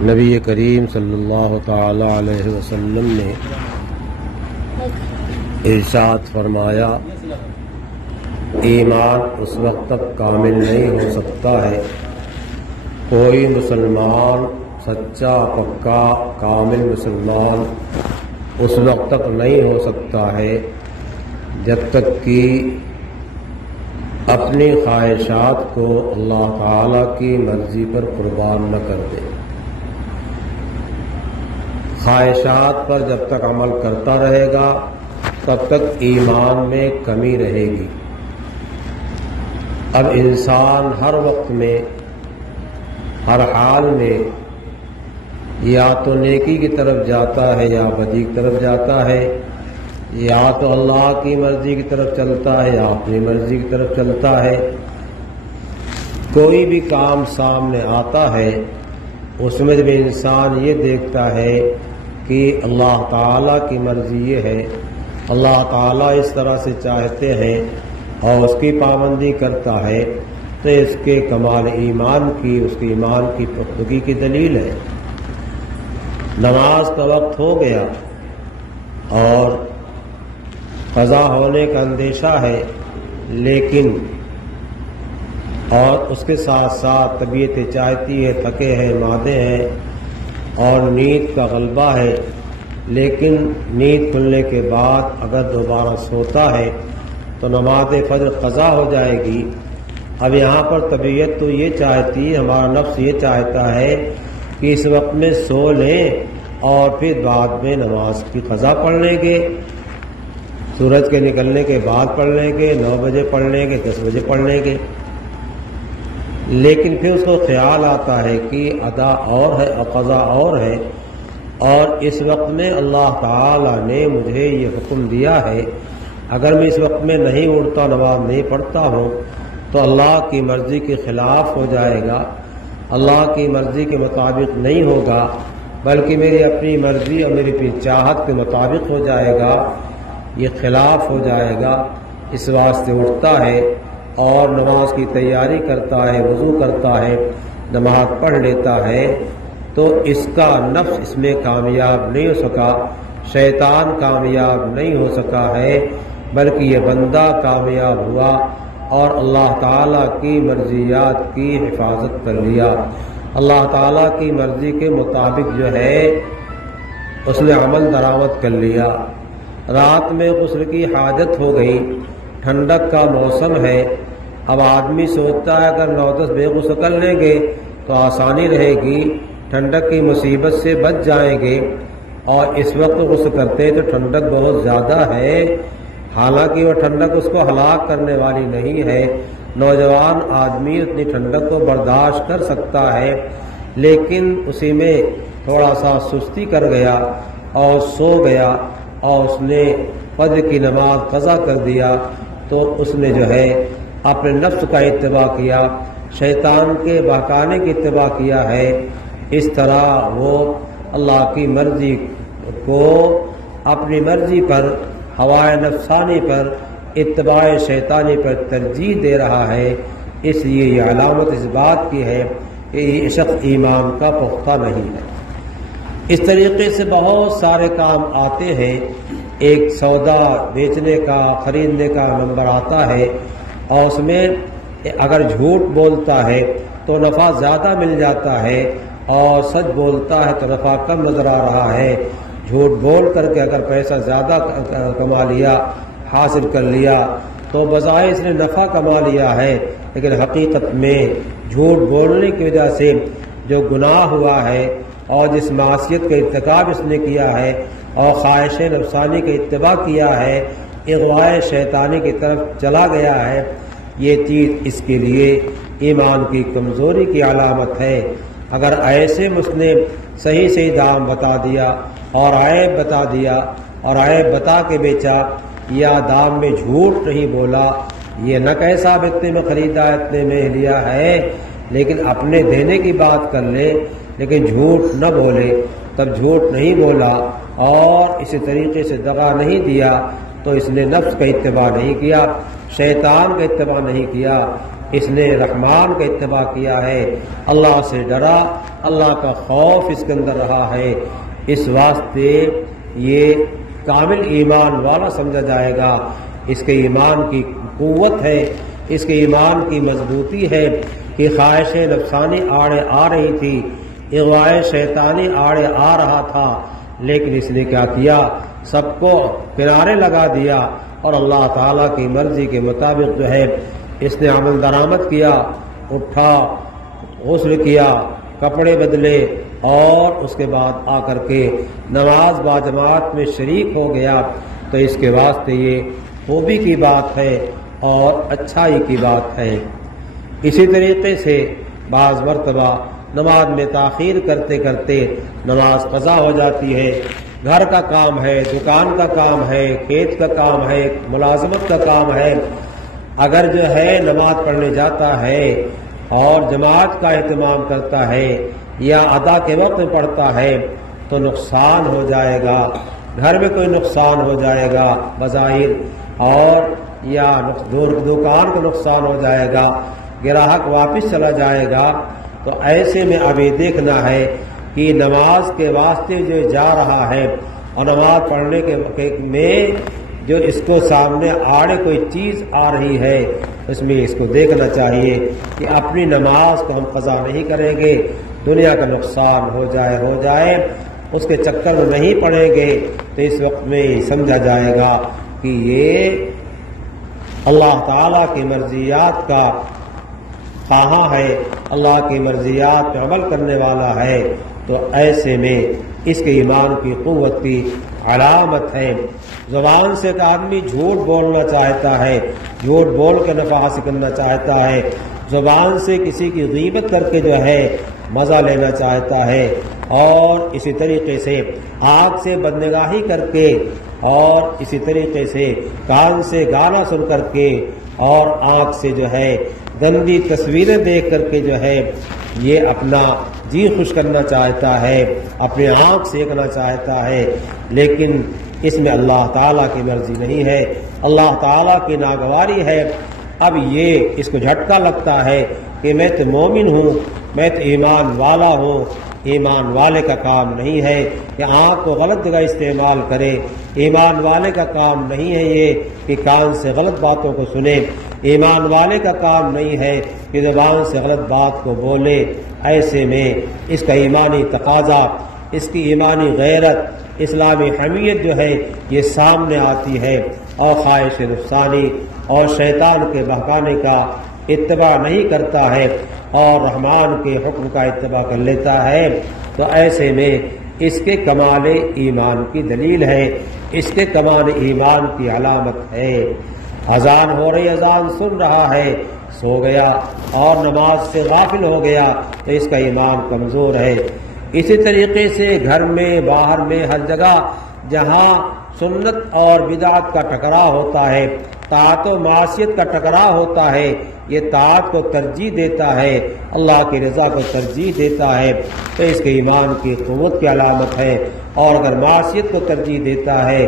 نبی کریم صلی اللہ تعالی علیہ وسلم نے ارشاد فرمایا، ایمان اس وقت تک کامل نہیں ہو سکتا ہے، کوئی مسلمان سچا پکا کامل مسلمان اس وقت تک نہیں ہو سکتا ہے جب تک کہ اپنی خواہشات کو اللہ تعالی کی مرضی پر قربان نہ کر دے۔ خواہشات پر جب تک عمل کرتا رہے گا تب تک ایمان میں کمی رہے گی۔ اب انسان ہر وقت میں ہر حال میں یا تو نیکی کی طرف جاتا ہے یا بدی کی طرف جاتا ہے، یا تو اللہ کی مرضی کی طرف چلتا ہے یا اپنی مرضی کی طرف چلتا ہے۔ کوئی بھی کام سامنے آتا ہے اس میں جب انسان یہ دیکھتا ہے کہ اللہ تعالیٰ کی مرضی یہ ہے، اللہ تعالیٰ اس طرح سے چاہتے ہیں اور اس کی پابندی کرتا ہے، تو اس کے کمال ایمان کی، اس کے ایمان کی پختگی کی دلیل ہے۔ نماز کا وقت ہو گیا اور قضا ہونے کا اندیشہ ہے، لیکن اور اس کے ساتھ ساتھ طبیعت چاہتی ہے، تھکے ہیں، مادے ہیں اور نیند کا غلبہ ہے، لیکن نیند کھلنے کے بعد اگر دوبارہ سوتا ہے تو نماز فجر قضا ہو جائے گی۔ اب یہاں پر طبیعت تو یہ چاہتی ہے، ہمارا نفس یہ چاہتا ہے کہ اس وقت میں سو لیں اور پھر بعد میں نماز کی قضا پڑھ لیں گے، سورج کے نکلنے کے بعد پڑھ لیں گے، 9 بجے پڑھ لیں گے، 10 بجے پڑھ لیں گے۔ لیکن پھر اس کو خیال آتا ہے کہ ادا اور ہے اور قضا اور ہے، اور اس وقت میں اللہ تعالی نے مجھے یہ حکم دیا ہے، اگر میں اس وقت میں نہیں اٹھتا، نماز نہیں پڑھتا ہوں تو اللہ کی مرضی کے خلاف ہو جائے گا، اللہ کی مرضی کے مطابق نہیں ہوگا، بلکہ میری اپنی مرضی اور میری اپنی چاہت کے مطابق ہو جائے گا، یہ خلاف ہو جائے گا۔ اس واسطے اٹھتا ہے اور نماز کی تیاری کرتا ہے، وضو کرتا ہے، نماز پڑھ لیتا ہے، تو اس کا نفس اس میں کامیاب نہیں ہو سکا، شیطان کامیاب نہیں ہو سکا ہے، بلکہ یہ بندہ کامیاب ہوا اور اللہ تعالیٰ کی مرضیات کی حفاظت کر لیا، اللہ تعالیٰ کی مرضی کے مطابق جو ہے اس نے عمل درآمد کر لیا۔ رات میں غسل کی حاجت ہو گئی، ٹھنڈک کا موسم ہے، اب آدمی سوچتا ہے اگر 9-10 بے غسل کر لیں گے تو آسانی رہے گی، ٹھنڈک کی مصیبت سے بچ جائیں گے، اور اس وقت غسل کرتے تو ٹھنڈک بہت زیادہ ہے، حالانکہ وہ ٹھنڈک اس کو ہلاک کرنے والی نہیں ہے، نوجوان آدمی اتنی ٹھنڈک کو برداشت کر سکتا ہے، لیکن اسی میں تھوڑا سا سستی کر گیا اور سو گیا اور اس نے فجر کی نماز قضا کر دیا، تو اس نے جو ہے اپنے نفس کا اتباع کیا، شیطان کے بہکانے کی اتباع کیا ہے۔ اس طرح وہ اللہ کی مرضی کو اپنی مرضی پر، ہوائے نفسانی پر، اتباع شیطانی پر ترجیح دے رہا ہے، اس لیے یہ علامت اس بات کی ہے کہ یہ شخص ایمان کا پختہ نہیں ہے۔ اس طریقے سے بہت سارے کام آتے ہیں، ایک سودا بیچنے کا، خریدنے کا نمبر آتا ہے اور اس میں اگر جھوٹ بولتا ہے تو نفع زیادہ مل جاتا ہے اور سچ بولتا ہے تو نفع کم نظر آ رہا ہے۔ جھوٹ بول کر کے اگر پیسہ زیادہ کما لیا، حاصل کر لیا تو بظاہر اس نے نفع کما لیا ہے، لیکن حقیقت میں جھوٹ بولنے کی وجہ سے جو گناہ ہوا ہے اور جس معصیت کا ارتکاب اس نے کیا ہے اور خواہش نفسانی کا اتباع کیا ہے، اغواء شیطانی کی طرف چلا گیا ہے، یہ چیز اس کے لیے ایمان کی کمزوری کی علامت ہے۔ اگر ایسے میں اس نے صحیح صحیح دام بتا دیا اور عیب بتا دیا اور عیب بتا کے بیچا، یا دام میں جھوٹ نہیں بولا، یہ نہ کہ صاحب اتنے میں خریدا، اتنے میں لیا ہے، لیکن اپنے دینے کی بات کر لے لیکن جھوٹ نہ بولے، تب جھوٹ نہیں بولا اور اسی طریقے سے دغا نہیں دیا، تو اس نے نفس کا اتباع نہیں کیا، شیطان کا اتباع نہیں کیا، اس نے رحمان کا اتباع کیا ہے، اللہ سے ڈرا اللہ کا خوف اس کے اندر رہا ہے، اس واسطے یہ کامل ایمان والا سمجھا جائے گا۔ اس کے ایمان کی قوت ہے، اس کے ایمان کی مضبوطی ہے کہ خواہش نفسانی آڑے آ رہی تھی، اغوائے شیطانی آڑے آ رہا تھا، لیکن اس نے کیا کیا؟ سب کو کنارے لگا دیا اور اللہ تعالیٰ کی مرضی کے مطابق جو ہے اس نے عمل درآمد کیا، اٹھا، غسل کیا، کپڑے بدلے اور اس کے بعد آ کر کے نماز باجماعت میں شریک ہو گیا، تو اس کے واسطے یہ خوبی کی بات ہے اور اچھائی کی بات ہے۔ اسی طریقے سے بعض مرتبہ نماز میں تاخیر کرتے کرتے نماز قضا ہو جاتی ہے، گھر کا کام ہے، دکان کا کام ہے، کھیت کا کام ہے، ملازمت کا کام ہے، اگر جو ہے نماز پڑھنے جاتا ہے اور جماعت کا اہتمام کرتا ہے یا ادا کے وقت میں پڑھتا ہے تو نقصان ہو جائے گا، گھر میں کوئی نقصان ہو جائے گا بظاہر، اور یا دکان کو نقصان ہو جائے گا، گراہک واپس چلا جائے گا، تو ایسے میں اب یہ دیکھنا ہے کہ نماز کے واسطے جو جا رہا ہے اور نماز پڑھنے کے میں جو اس کو سامنے آڑے کوئی چیز آ رہی ہے، اس میں اس کو دیکھنا چاہیے کہ اپنی نماز کو ہم قضا نہیں کریں گے، دنیا کا نقصان ہو جائے اس کے چکر میں نہیں پڑیں گے، تو اس وقت میں سمجھا جائے گا کہ یہ اللہ تعالیٰ کی مرضیات کا خواہاں ہے، اللہ کی مرضیات پہ عمل کرنے والا ہے، تو ایسے میں اس کے ایمان کی قوت کی علامت ہے۔ زبان سے ایک آدمی جھوٹ بولنا چاہتا ہے، جھوٹ بول کے نفع حاصل کرنا چاہتا ہے، زبان سے کسی کی غیبت کر کے جو ہے مزہ لینا چاہتا ہے، اور اسی طریقے سے آنکھ سے بدنگاہی کر کے، اور اسی طریقے سے کان سے گانا سن کر کے، اور آنکھ سے جو ہے گندی تصویریں دیکھ کر کے جو ہے یہ اپنا جی خوش کرنا چاہتا ہے، اپنی آنکھ سینکنا چاہتا ہے، لیکن اس میں اللہ تعالیٰ کی مرضی نہیں ہے، اللہ تعالیٰ کی ناگواری ہے۔ اب یہ اس کو جھٹکا لگتا ہے کہ میں تو مومن ہوں، میں تو ایمان والا ہوں، ایمان والے کا کام نہیں ہے کہ آنکھ کو غلط جگہ استعمال کرے، ایمان والے کا کام نہیں ہے یہ کہ کان سے غلط باتوں کو سنے، ایمان والے کا کام نہیں ہے کہ زبان سے غلط بات کو بولے۔ ایسے میں اس کا ایمانی تقاضا، اس کی ایمانی غیرت، اسلامی حمیت جو ہے یہ سامنے آتی ہے، اور خواہش نفسانی اور شیطان کے بہکانے کا اتباع نہیں کرتا ہے اور رحمان کے حکم کا اتباع کر لیتا ہے، تو ایسے میں اس کے کمال ایمان کی دلیل ہے، اس کے کمال ایمان کی علامت ہے۔ اذان ہو رہی، اذان سن رہا ہے، سو گیا اور نماز سے غافل ہو گیا تو اس کا ایمان کمزور ہے۔ اسی طریقے سے گھر میں، باہر میں، ہر جگہ جہاں سنت اور بدعت کا ٹکراؤ ہوتا ہے، طاعت و معصیت کا ٹکراؤ ہوتا ہے، یہ طاعت کو ترجیح دیتا ہے، اللہ کی رضا کو ترجیح دیتا ہے، تو اس کے ایمان کی قوت کی علامت ہے۔ اور اگر معصیت کو ترجیح دیتا ہے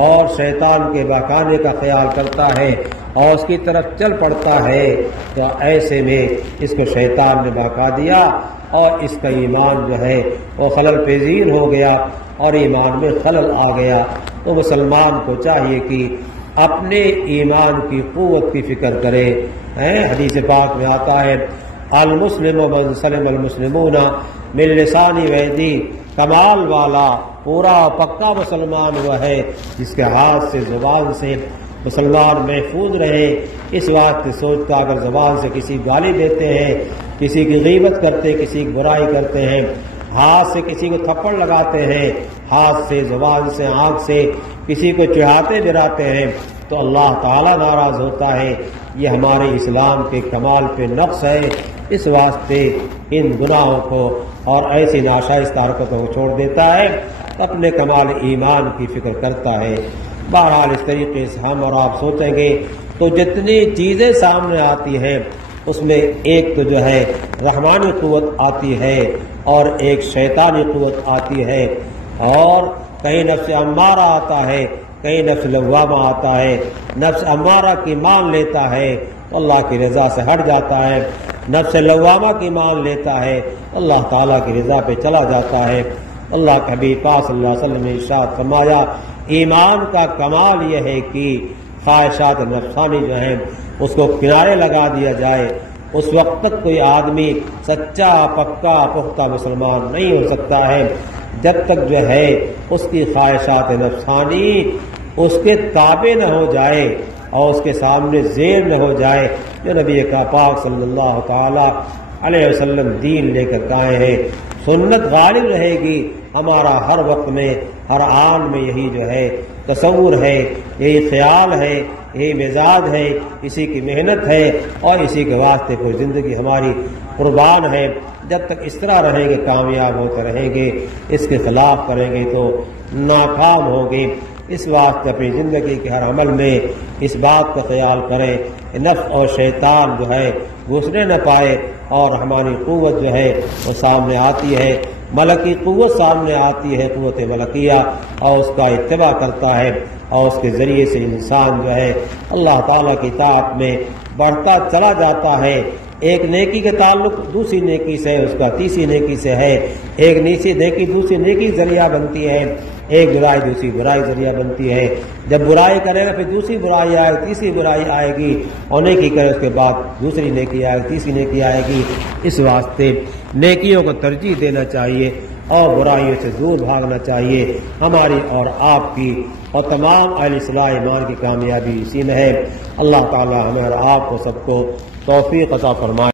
اور شیطان کے بہکانے کا خیال کرتا ہے اور اس کی طرف چل پڑتا ہے، تو ایسے میں اس کو شیطان نے بہکا دیا اور اس کا ایمان جو ہے وہ خلل پذیر ہو گیا اور ایمان میں خلل آ گیا۔ تو مسلمان کو چاہیے کہ اپنے ایمان کی قوت کی فکر کرے۔ حدیث پاک میں آتا ہے المسلم من سلم المسلمون من لسانی و یدی، کمال والا پورا پکا مسلمان وہ ہے جس کے ہاتھ سے زبان سے مسلمان محفوظ رہے۔ اس بات سے سوچتا اگر زبان سے کسی گالی دیتے ہیں، کسی کی غیبت کرتے، کسی کی برائی کرتے ہیں، ہاتھ سے کسی کو تھپڑ لگاتے ہیں، ہاتھ سے، زبان سے، آنکھ سے کسی کو چڑھاتے گراتے ہیں، تو اللہ تعالیٰ ناراض ہوتا ہے۔ یہ ہمارے اسلام کے کمال پہ نقص ہے۔ اس واسطے ان گناہوں کو اور ایسی ناشائستہ حرکتوں کو چھوڑ دیتا ہے، اپنے کمال ایمان کی فکر کرتا ہے۔ بہرحال اس طریقے سے ہم اور آپ سوچیں گے تو جتنی چیزیں سامنے آتی ہیں اس میں ایک تو جو ہے رحمانی قوت آتی ہے اور ایک شیطانی قوت آتی ہے، اور کہیں نفس امارہ آتا ہے، کہیں نفس لوامہ آتا ہے۔ نفس امارہ کی مان لیتا ہے تو اللہ کی رضا سے ہٹ جاتا ہے، نفس لوامہ کی مان لیتا ہے، اللہ تعالیٰ کی رضا پہ چلا جاتا ہے۔ اللہ کے حبیب پاک صلی اللہ علیہ وسلم نے ارشاد فرمایا ایمان کا کمال یہ ہے کہ خواہشات نفسانی جو ہیں اس کو کنارے لگا دیا جائے۔ اس وقت تک کوئی آدمی سچا پکا پختہ مسلمان نہیں ہو سکتا ہے جب تک جو ہے اس کی خواہشات نفسانی اس کے تابع نہ ہو جائے اور اس کے سامنے زیر نہ ہو جائے جو نبی کا پاک صلی اللہ تعالی علیہ وسلم دین لے کر آئے ہیں۔ سنت غالب رہے گی، ہمارا ہر وقت میں ہر آن میں یہی جو ہے تصور ہے، یہی خیال ہے، یہی مزاج ہے، اسی کی محنت ہے اور اسی کے واسطے کوئی زندگی ہماری قربان ہے۔ جب تک اس طرح رہیں گے کامیاب ہوتے رہیں گے، اس کے خلاف کریں گے تو ناکام ہوں گے۔ اس واسطے اپنی زندگی کے ہر عمل میں اس بات کا خیال کریں کہ نفس اور شیطان جو ہے گھسنے نہ پائے اور ہماری قوت جو ہے وہ سامنے آتی ہے، ملکی قوت سامنے آتی ہے، قوت ملکیہ، اور اس کا اتباع کرتا ہے اور اس کے ذریعے سے انسان جو ہے اللہ تعالیٰ کی اطاعت میں بڑھتا چلا جاتا ہے۔ ایک نیکی کے تعلق دوسری نیکی سے، اس کا تیسری نیکی سے ہے، ایک نیکی دوسری نیکی ذریعہ بنتی ہے، ایک برائی دوسری برائی ذریعہ بنتی ہے۔ جب برائی کرے گا پھر دوسری برائی آئے، تیسری برائی آئے گی، اور نیکی کرے اس کے بعد دوسری نیکی آئے گی، تیسری نیکی آئے گی۔ اس واسطے نیکیوں کو ترجیح دینا چاہیے اور برائیوں سے دور بھاگنا چاہیے۔ ہماری اور آپ کی اور تمام اہل اصلاح ایمان کی کامیابی اسی میں ہے۔ اللہ تعالی ہمیں اور آپ کو سب کو توفیق عطا فرمائے۔